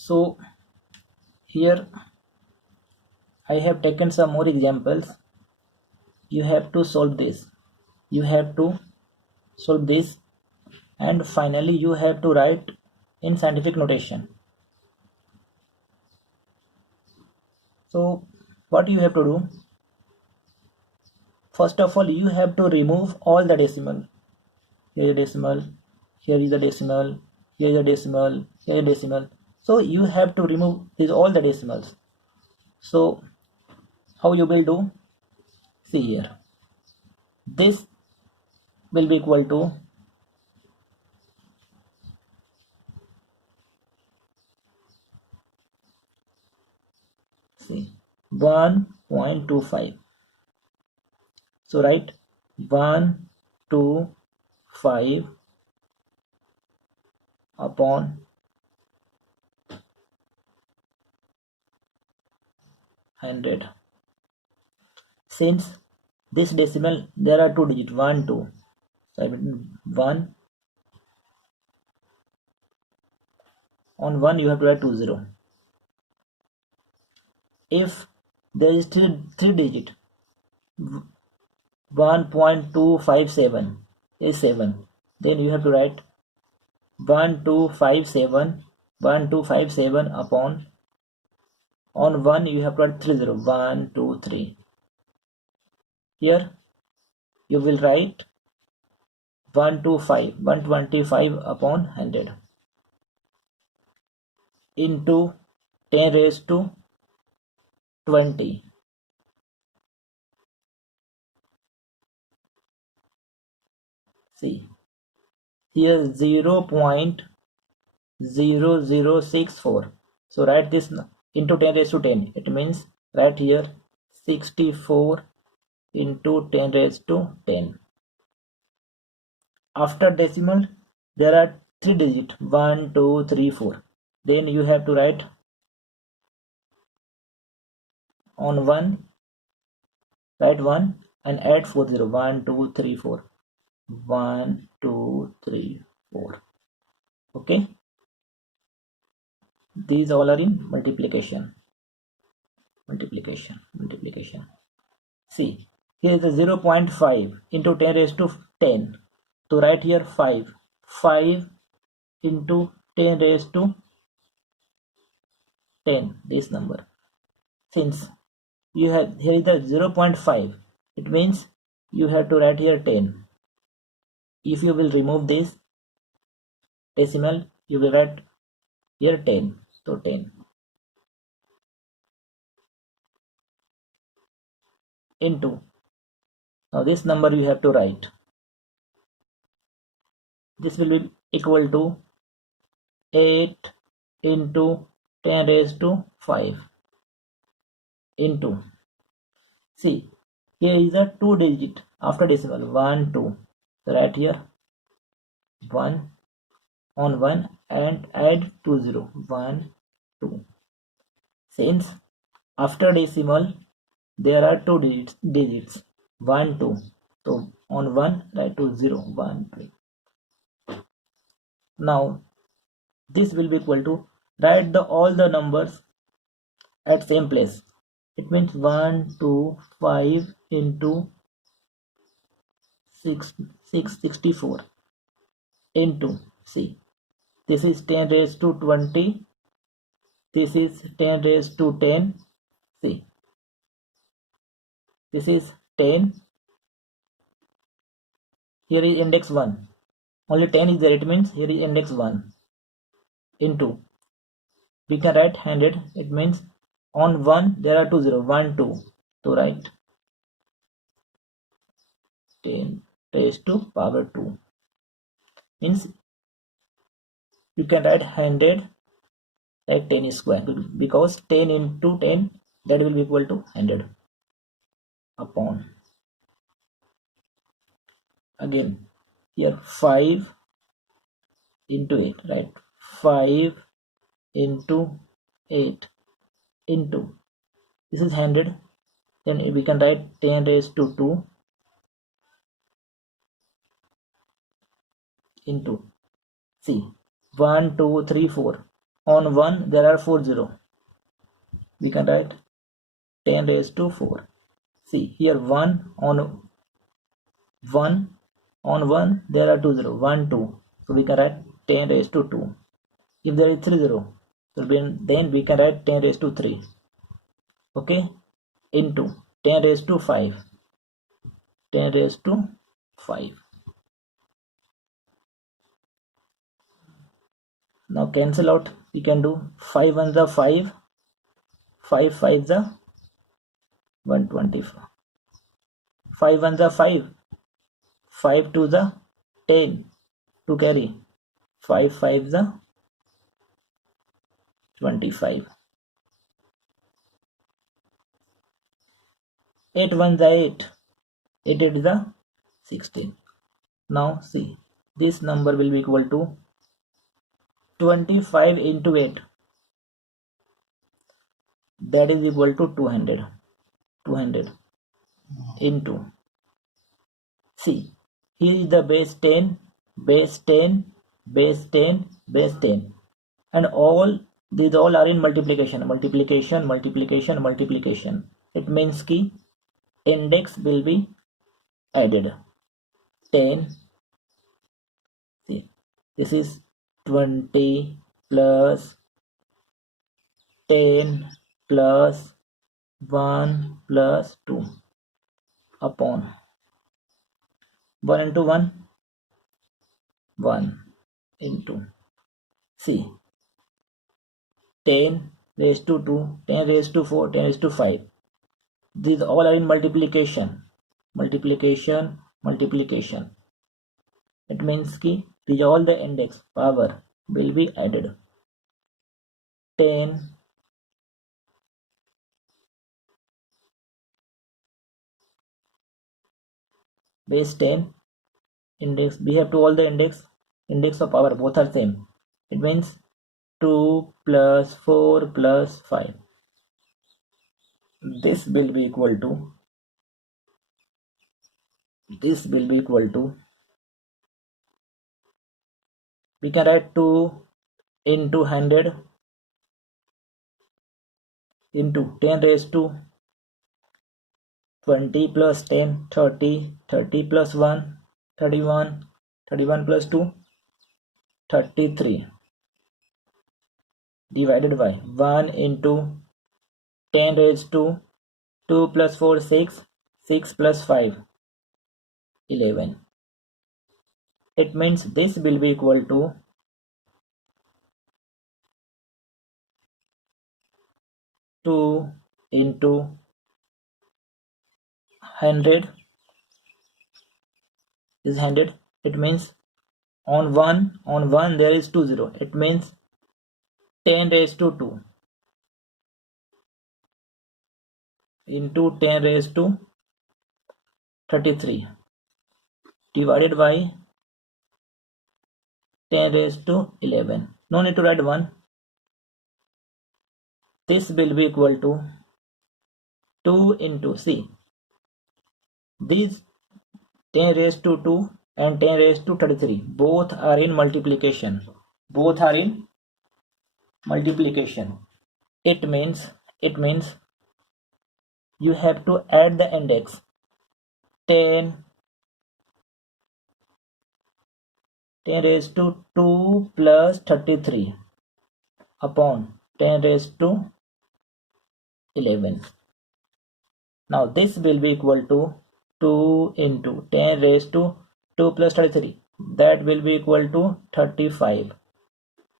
So here I have taken some more examples. You have to solve this. You have to solve this, and finally you have to write in scientific notation. So what you have to do? First of all, you have to remove all the decimal. Here is a decimal, here is a decimal, here is a decimal, here is a decimal. So you have to remove these all the decimals. So how you will do? See here. This will be equal to see 1.25. So write 125 upon 100. Since this decimal there are two digits 1 2, so I will 1 on 1 you have to write 20. If there is three digit 1.257 is 7, then you have to write 1257 upon on 1 you have to write 30 1 2 3. Here you will write 125 upon 100 into 10 raised to 20. See here 0.0064. So write this into 10 raised to 10. It means write here 64 into 10 raised to 10. After decimal there are three digits 1 2 3 4. Then you have to write on 1 write 1 and add 40 1 2 3 4 1 2 3 4. Okay, these all are in multiplication. See here is the 0.5 into 10 raised to 10. To write here 5 into 10 raised to 10, this number. Since you have here is the 0.5, it means you have to write here 10. If you will remove this decimal you will write here 10. So 10 into, now this number you have to write. This will be equal to 8 into 10 raised to 5 into, see here is a two digit after decimal 1 2. So write here 1 on 1 and add 20 1 2. Since after decimal there are two digits 1 2, so on 1 write 20 1 2. Now this will be equal to write all the numbers at same place. It means 125 into 664 into, see this is 10 raised to 20, this is 10 raised to 10. See this is 10, here is index 1, only 10 is there, it means here is index 1 into, we can write 100, it means on 1 there are 2 0 1 2, so write 10 raised to power 2, means you can write 100 like 10 square, because 10 into 10 that will be equal to 100 upon, again here 5 into 8, right, 5 into 8 into, this is 100, then we can write 10 raised to 2 into, see 1 2 3 4, on 1 there are 4 0. We can write 10 raised to 4. See here 1 on 1 there are 2 0. 1 2. So we can write 10 raised to 2. If there is 3 0, so then we can write 10 raised to 3. Okay, into 10 raised to 5. 10 raised to 5. Now cancel out. We can do 5 1 the 5, 5 5 the 125. 5 1 the 5, 5 2 the 10 to carry. 5 5 the 25. 8 1 the 8, 8 8 the 16. Now see, this number will be equal to 25 into 8. That is equal to 200. 200 into, see, here is the base 10, base 10, base 10, base 10, and these all are in multiplication. It means ki index will be added. 10, see, this is 20 plus 10 plus 1 plus 2 upon 1 into 1, 1 into, see, 10 raised to 2, 10 raised to 4, 10 raised to 5. These all are in multiplication. It means ki these all the index power will be added. 10 base 10 index, we have to all the index of power both are same. It means 2 plus 4 plus 5. This will be equal to we can write 2 into 100 into 10 raised to 20 plus 10, 30, 30 plus 1, 31, 31 plus 2, 33, divided by 1 into 10 raised to 2 plus 4, 6, 6 plus 5, 11. It means this will be equal to 2 into 100 is 100. It means on 1 there is 2 0. It means 10 raised to 2 into 10 raised to 33 divided by 10 raised to 11. No need to write 1. This will be equal to 2 into, see, these 10 raised to 2 and 10 raised to 33 both are in multiplication. It means you have to add the index 10 raised to 2 plus 33 upon 10 raised to 11. Now this will be equal to 2 into 10 raised to 2 plus 33. That will be equal to 35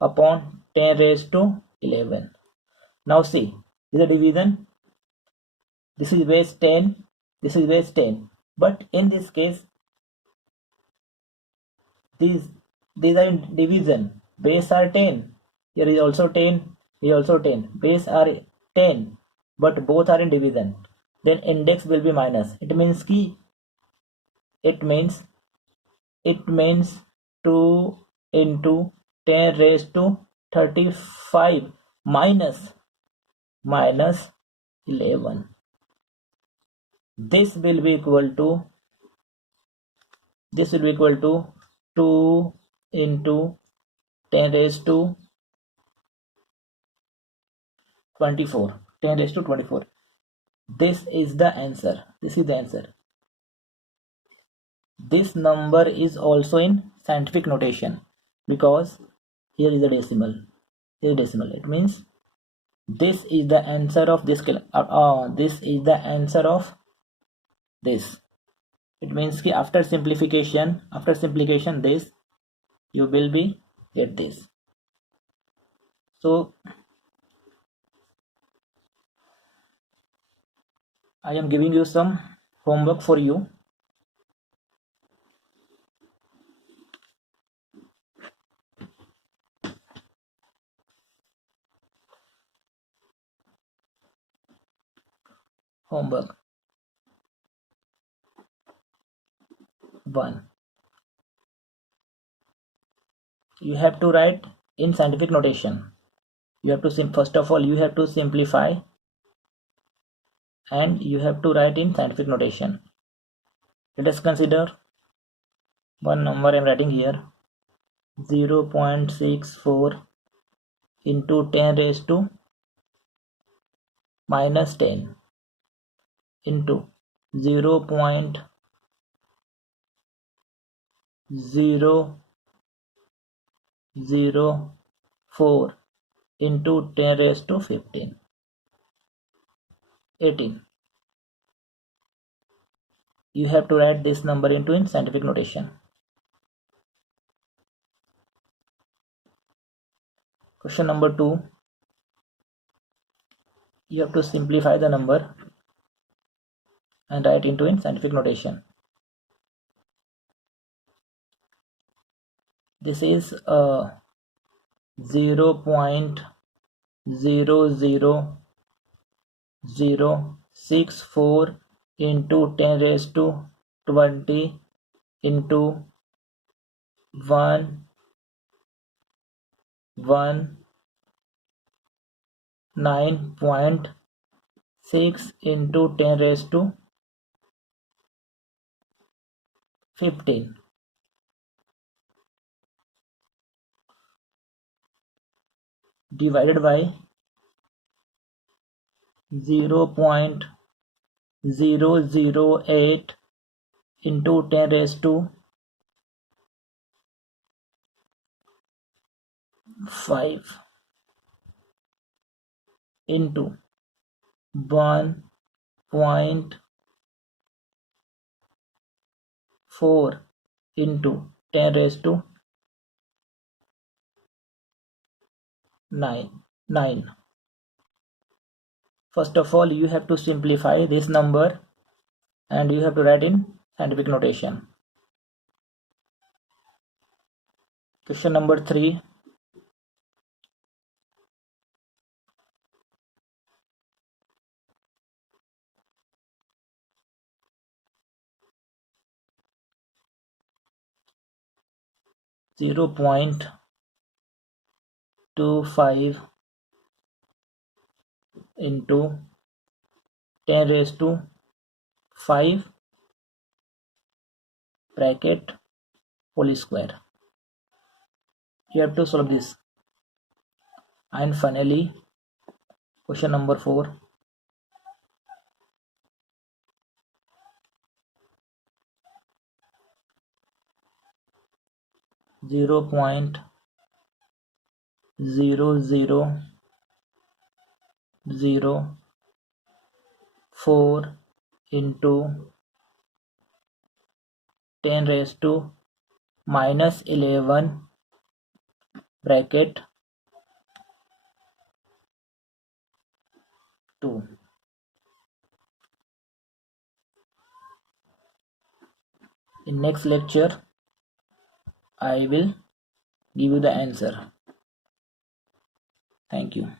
upon 10 raised to 11. Now see, this is a division. This is base 10. This is base 10. But in this case, these are in division. Base are 10. Here is also 10. Here also 10. Base are 10. But both are in division. Then index will be minus. It means 2 into 10 raised to 35 minus 11. This will be equal to 2 into 10 raised to 24. 10 raised to 24. This is the answer. This is the answer. This number is also in scientific notation because here is a decimal. Here is decimal. It means this is the answer of this. This is the answer of this. It means कि after simplification, this you will be get this. So I am giving you some homework for you. Homework 1. You have to write in scientific notation. You have to first of all you have to simplify and you have to write in scientific notation. Let us consider one number I am writing here, 0.64 into 10 raised to minus 10 into 0.004 into 10 raised to 15. 18. You have to write this number into in scientific notation. Question number 2. You have to simplify the number and write into in scientific notation. This is 0.00064 into 10 raised to 20 into 119.6 into 10 raised to 15 divided by 0.008 into 10 raised to 5 into 1.4 into 10 raised to 9. First of all, you have to simplify this number and you have to write in scientific notation. Question number 3. Zero point 25 into 10 raised to 5 bracket whole square. You have to solve this. And finally, question number 4. Zero point 0.0004 into 10 raised to minus 11 bracket 2. In next lecture, I will give you the answer. Thank you.